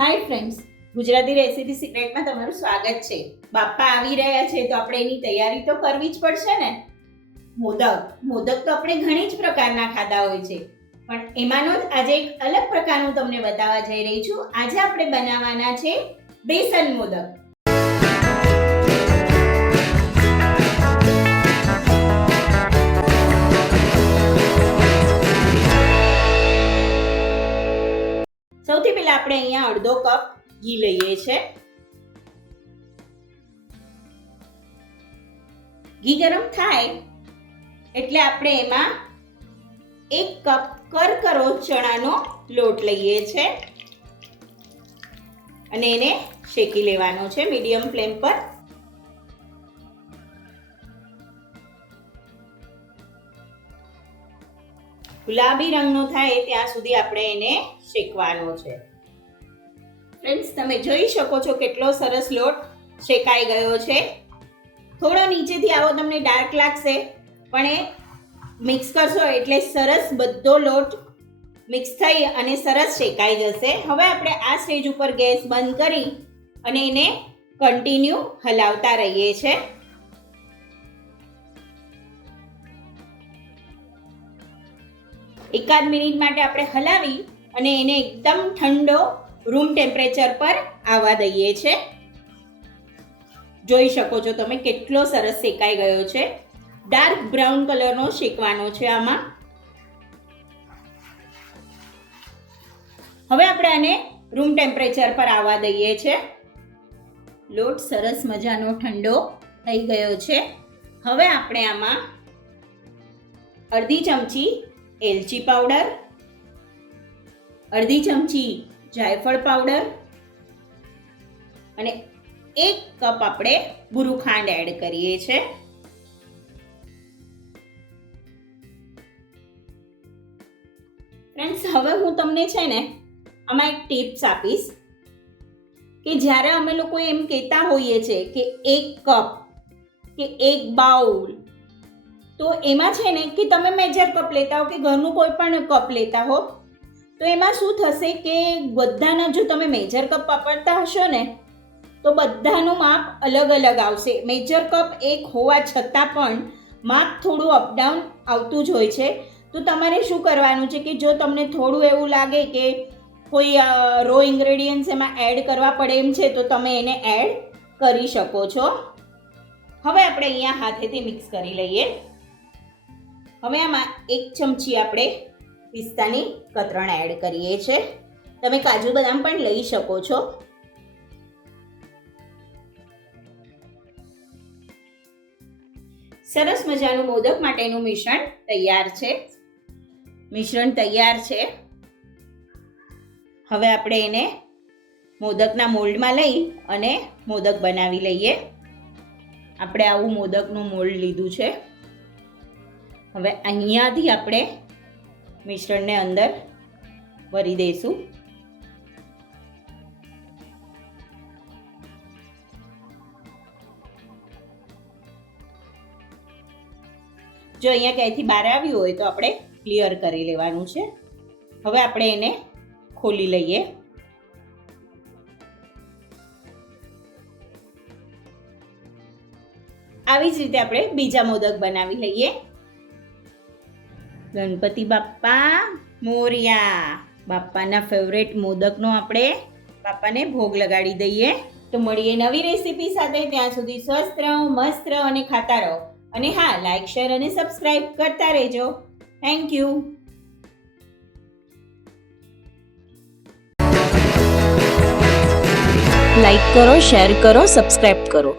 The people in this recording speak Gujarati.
હાય ફ્રેન્ડ્સ, ગુજરાતી રેસીપી સિક્રેટમાં તમારું સ્વાગત છે. બાપા આવી રહ્યા છે તો આપણે એની તૈયારી તો કરવી જ પડશે ને. મોદક તો આપણે ઘણી જ પ્રકારના ખાધા હોય છે, પણ એમાંનો જ આજે એક અલગ પ્રકારનું તમને બતાવવા જઈ રહી છું. આજે આપણે બનાવવાના છે બેસન મોદક. સૌથી પહેલા આપણે અહીંયા અડધો કપ ઘી લઈએ છે. ઘી ગરમ થાય એટલે આપણે એમાં 1 કપ કરકરો ચણાનો લોટ લઈએ છે અને એને શેકી લેવાનો છે મીડિયમ ફ્લેમ પર. ગુલાબી રંગનો થાય ત્યાં સુધી આપણે એને શેકવાનો છે. ફ્રેન્ડ્સ, તમે જોઈ શકો છો કેટલો સરસ લોટ શેકાઈ ગયો છે. થોડો નીચેથી આવો તમને ડાર્ક લાગશે, પણ એ મિક્સ કરશો એટલે સરસ બધો લોટ મિક્સ થઈ અને સરસ શેકાઈ જશે. હવે આપણે આ સ્ટેજ ઉપર ગેસ બંધ કરી અને એને કન્ટિન્યુ હલાવતા રહીએ છીએ. એકાદ મિનિટ માટે આપણે હલાવી અને એને એકદમ ઠંડો રૂમ ટેમ્પરેચર પર આવવા દઈએ છે. જોઈ શકો છો તમે કેટલો સરસ શેકાઈ ગયો છે. ડાર્ક બ્રાઉન કલરનો શેકવાનો છે આમાં. હવે આપણે આને રૂમ ટેમ્પરેચર પર આવવા દઈએ છે. લોટ સરસ મજાનો ઠંડો થઈ ગયો છે. હવે આપણે આમાં અડધી ચમચી એલચી પાવડર, અડધી ચમચી જાયફળ પાવડર અને 1 કપ આપણે બુરુ ખાંડ એડ કરીએ છે. ફ્રેન્ડ્સ, હવે હું તમને છે ને આમાં એક ટિપ્સ આપીશ કે જ્યારે અમે લોકો એમ કહેતા હોઈએ છીએ કે 1 કપ કે 1 બાઉલ, તો એમાં છે ને કે તમે મેજર કપ લેતા હો કે ઘરનું કોઈ પણ કપ લેતા હો, તો એમાં શું થશે કે બધાના જો તમે મેજર કપ વાપરતા હશો ને તો બધાનું માપ અલગ અલગ આવશે. મેજર કપ 1 હોવા છતાં પણ માપ થોડું અપડાઉન આવતું જ હોય છે. તો તમારે શું કરવાનું છે કે જો તમને થોડું એવું લાગે કે કોઈ રો ઇન્ગ્રેડિયન્ટ્સ એમાં એડ કરવા પડે એમ છે તો તમે એને એડ કરી શકો છો. હવે આપણે અહીંયા હાથેથી મિક્સ કરી લઈએ. હવે આમાં 1 ચમચી આપણે પિસ્તાની કતરણ એડ કરીએ છે. તમે કાજુ બદામ પણ લઈ શકો છો. સરસ મજાનું મોદક માટેનું મિશ્રણ તૈયાર છે. હવે આપણે એને મોદકના મોલ્ડમાં લઈ અને મોદક બનાવી લઈએ. આપણે આવું મોદકનું મોલ્ડ લીધું છે. હવે અહીંયાથી આપણે મિશ્રણને અંદર ભરી દઈશું. જો અહીંયા ક્યાંયથી બહાર આવ્યું હોય તો આપણે ક્લિયર કરી લેવાનું છે. હવે આપણે એને ખોલી લઈએ. આવી જ રીતે આપણે બીજા મોદક બનાવી લઈએ. ગણપતિ બાપ્પા મોર્યા. બાપાના ફેવરેટ મોદકનો આપણે બાપાને ભોગ લગાડી દઈએ. તો મળીએ નવી રેસીપી સાથે. ત્યાં સુધી સ્વસ્થ રહો, મસ્ત રહો અને ખાતા રહો. અને હા, લાઈક, શેર અને સબસ્ક્રાઇબ કરતા રહેજો. Thank you. લાઈક કરો, શેર કરો, સબસ્ક્રાઇબ કરો.